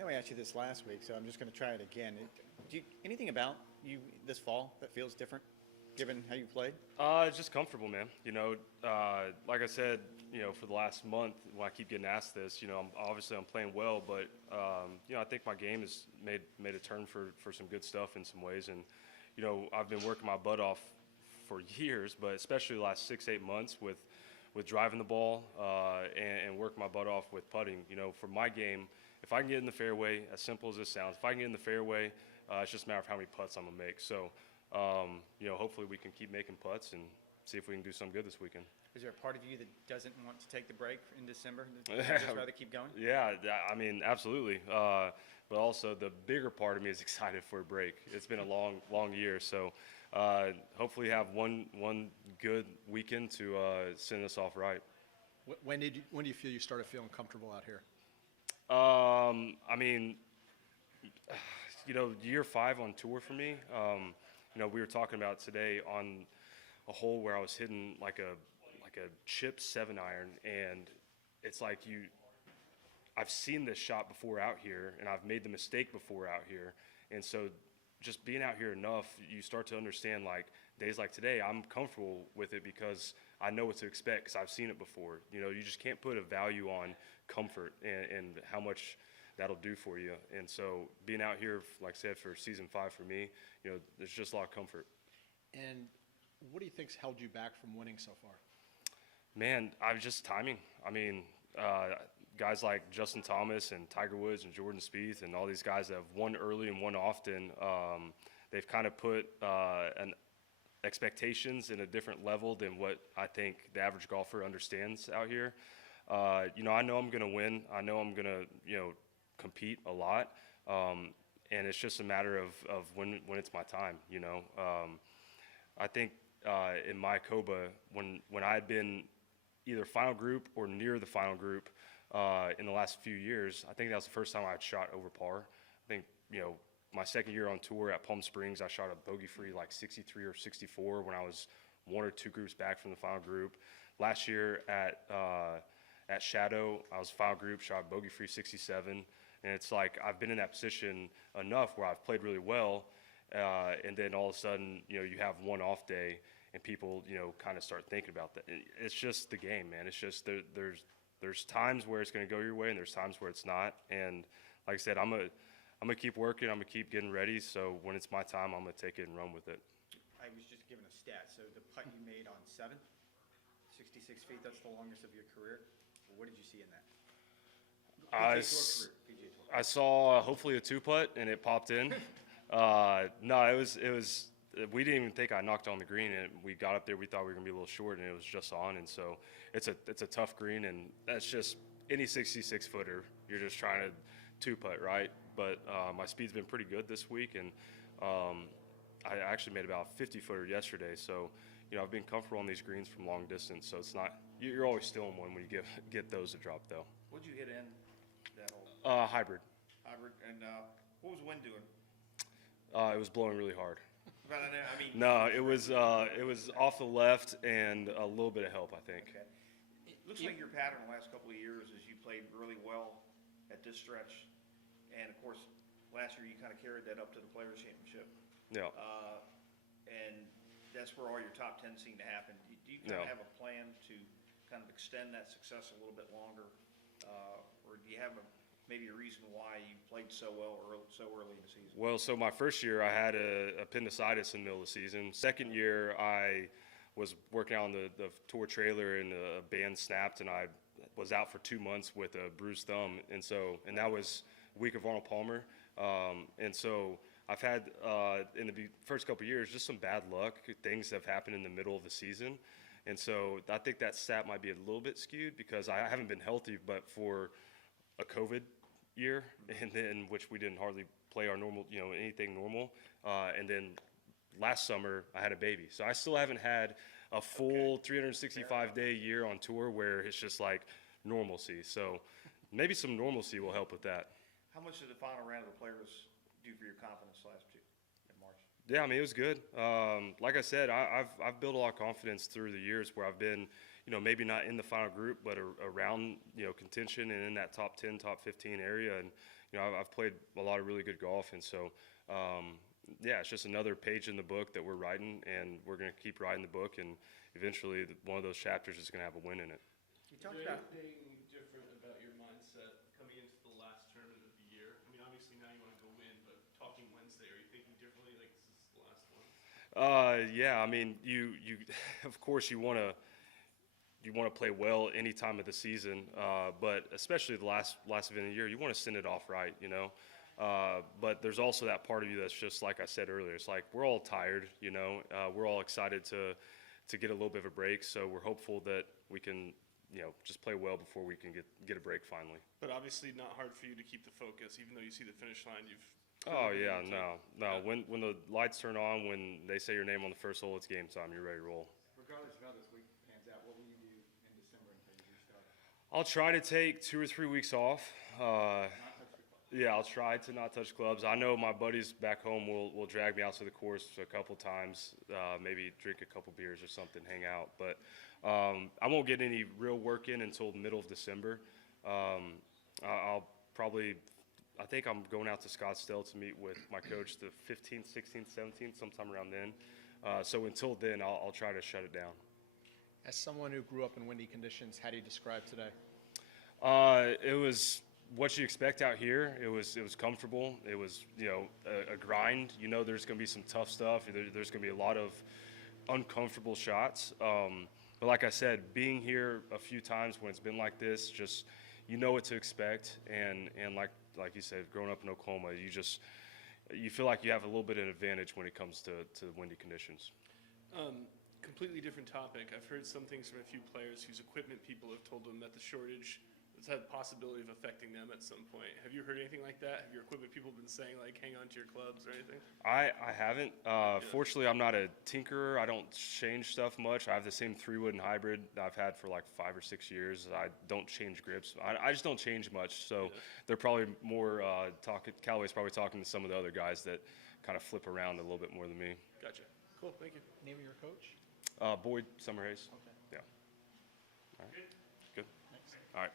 know I asked you this last week, so I'm just going to try it again. Anything about you this fall that feels different, given how you played? It's just comfortable, man. Like I said, for the last month, when I keep getting asked this, I'm playing well, but I think my game has made a turn for some good stuff in some ways, and I've been working my butt off for years, but especially the last 6-8 months with driving the ball and working my butt off with putting. For my game, if I can get in the fairway, as simple as this sounds, if I can get in the fairway, it's just a matter of how many putts I'm gonna make. So. Hopefully we can keep making putts and see if we can do something good this weekend. Is there a part of you that doesn't want to take the break in December? Just rather keep going? Yeah, I mean, absolutely. But also the bigger part of me is excited for a break. It's been a long year, so hopefully have one good weekend to send us off right. When do you feel you started feeling comfortable out here? I mean, year 5 on tour for me. We were talking about today on a hole where I was hitting like a chip 7-iron, and it's like I've seen this shot before out here, and I've made the mistake before out here, and so just being out here enough, you start to understand, like, days like today, I'm comfortable with it because I know what to expect because I've seen it before. You just can't put a value on comfort and how much that'll do for you. And so being out here, like I said, for season 5 for me, there's just a lot of comfort. And what do you think's held you back from winning so far? Man, I was just timing. I mean, guys like Justin Thomas and Tiger Woods and Jordan Spieth and all these guys that have won early and won often, they've kind of put an expectations in a different level than what I think the average golfer understands out here. I know I'm going to win. I know I'm going to, compete a lot, and it's just a matter of when it's my time. I think in my Coba, when I had been either final group or near the final group in the last few years, I think that was the first time I had shot over par. I think my second year on tour at Palm Springs, I shot a bogey-free like 63 or 64 when I was 1 or 2 groups back from the final group. Last year at Shadow, I was final group, shot bogey-free 67. And it's like I've been in that position enough where I've played really well, and then all of a sudden, you have one off day, and people, kind of start thinking about that. It's just the game, man. It's just there's times where it's going to go your way, and there's times where it's not. And like I said, I'm gonna keep working. I'm gonna keep getting ready. So when it's my time, I'm gonna take it and run with it. I was just given a stat. So the putt you made on 7, 66 feet. That's the longest of your career. What did you see in that? I saw hopefully a 2-putt, and it popped in. No, it was. We didn't even think I knocked on the green, and we got up there. We thought we were gonna be a little short, and it was just on. And so it's a tough green, and that's just any 66 footer. You're just trying to 2-putt, right? But my speed's been pretty good this week, and I actually made about a 50-footer yesterday. So I've been comfortable on these greens from long distance. So it's not you're always still in one when you get those to drop though. What'd you hit in that hole? Hybrid. Hybrid. And what was the wind doing? It was blowing really hard. No, it was off the left and a little bit of help, I think. Okay. It looks like your pattern the last couple of years is you played really well at this stretch, and of course, last year you kind of carried that up to the Players Championship. Yeah. And that's where all your top 10 seem to happen. Do you kind of have a plan to kind of extend that success a little bit longer, or do you have maybe a reason why you played so well so early in the season? Well, so my first year I had appendicitis in the middle of the season. Second year I was working out on the tour trailer, and a band snapped, and I was out for 2 months with a bruised thumb, and that was a week of Arnold Palmer, and so I've had in the first couple of years just some bad luck. Things have happened in the middle of the season, and so I think that stat might be a little bit skewed because I haven't been healthy, but for a COVID year, and then which we didn't hardly play our normal, anything normal, and then last summer I had a baby, so I still haven't had a full 365-day year on tour where it's just like normalcy. So maybe some normalcy will help with that. How much did the final round of the Players do for your confidence last year in March? Yeah, I mean, it was good. Like I said, I've built a lot of confidence through the years where I've been, maybe not in the final group, but around, contention and in that top 10, top 15 area. And, I've played a lot of really good golf, and so yeah, it's just another page in the book that we're writing, and we're going to keep writing the book, and eventually one of those chapters is going to have a win in it. You Is talked there about, anything different about your mindset coming into the last tournament of the year? I mean, obviously now you want to go win, but talking Wednesday, are you thinking differently, like this is the last one? Yeah, I mean, you of course you want to play well any time of the season, but especially the last event of the year, you want to send it off right, But there's also that part of you that's just like I said earlier. It's like we're all tired, We're all excited to get a little bit of a break, so we're hopeful that we can, just play well before we can get a break finally. But obviously not hard for you to keep the focus, even though you see the finish line, you've. Oh proven yeah, to- no. Yeah. When the lights turn on, when they say your name on the first hole, it's game time. You're ready to roll. regardless of how this week pans out, what will you do in December until you restart? I'll try to take 2 or 3 weeks off. Not touch the club. Yeah, I'll try to not touch clubs. I know my buddies back home will drag me out to the course a couple times, maybe drink a couple beers or something, hang out. But I won't get any real work in until the middle of December. I'll probably, I think I'm going out to Scottsdale to meet with my coach the 15th, 16th, 17th, sometime around then. So until then, I'll try to shut it down. As someone who grew up in windy conditions, how do you describe today? It was what you expect out here. It was comfortable. It was a grind. There's going to be some tough stuff. There's going to be a lot of uncomfortable shots. But like I said, being here a few times when it's been like this, just what to expect. And like you said, growing up in Oklahoma, you feel like you have a little bit of an advantage when it comes to windy conditions. Completely different topic. I've heard some things from a few players whose equipment people have told them that the shortage has had the possibility of affecting them at some point. Have you heard anything like that? Have your equipment people been saying, like, hang on to your clubs or anything? I haven't. Fortunately, I'm not a tinkerer. I don't change stuff much. I have the same 3-wood and hybrid that I've had for like 5 or 6 years. I don't change grips. I just don't change much. So they're probably more talking. Callaway's probably talking to some of the other guys that kind of flip around a little bit more than me. Gotcha. Cool, thank you. Name of your coach? Boyd Summerhays. Okay. Yeah. All right. Good. All right.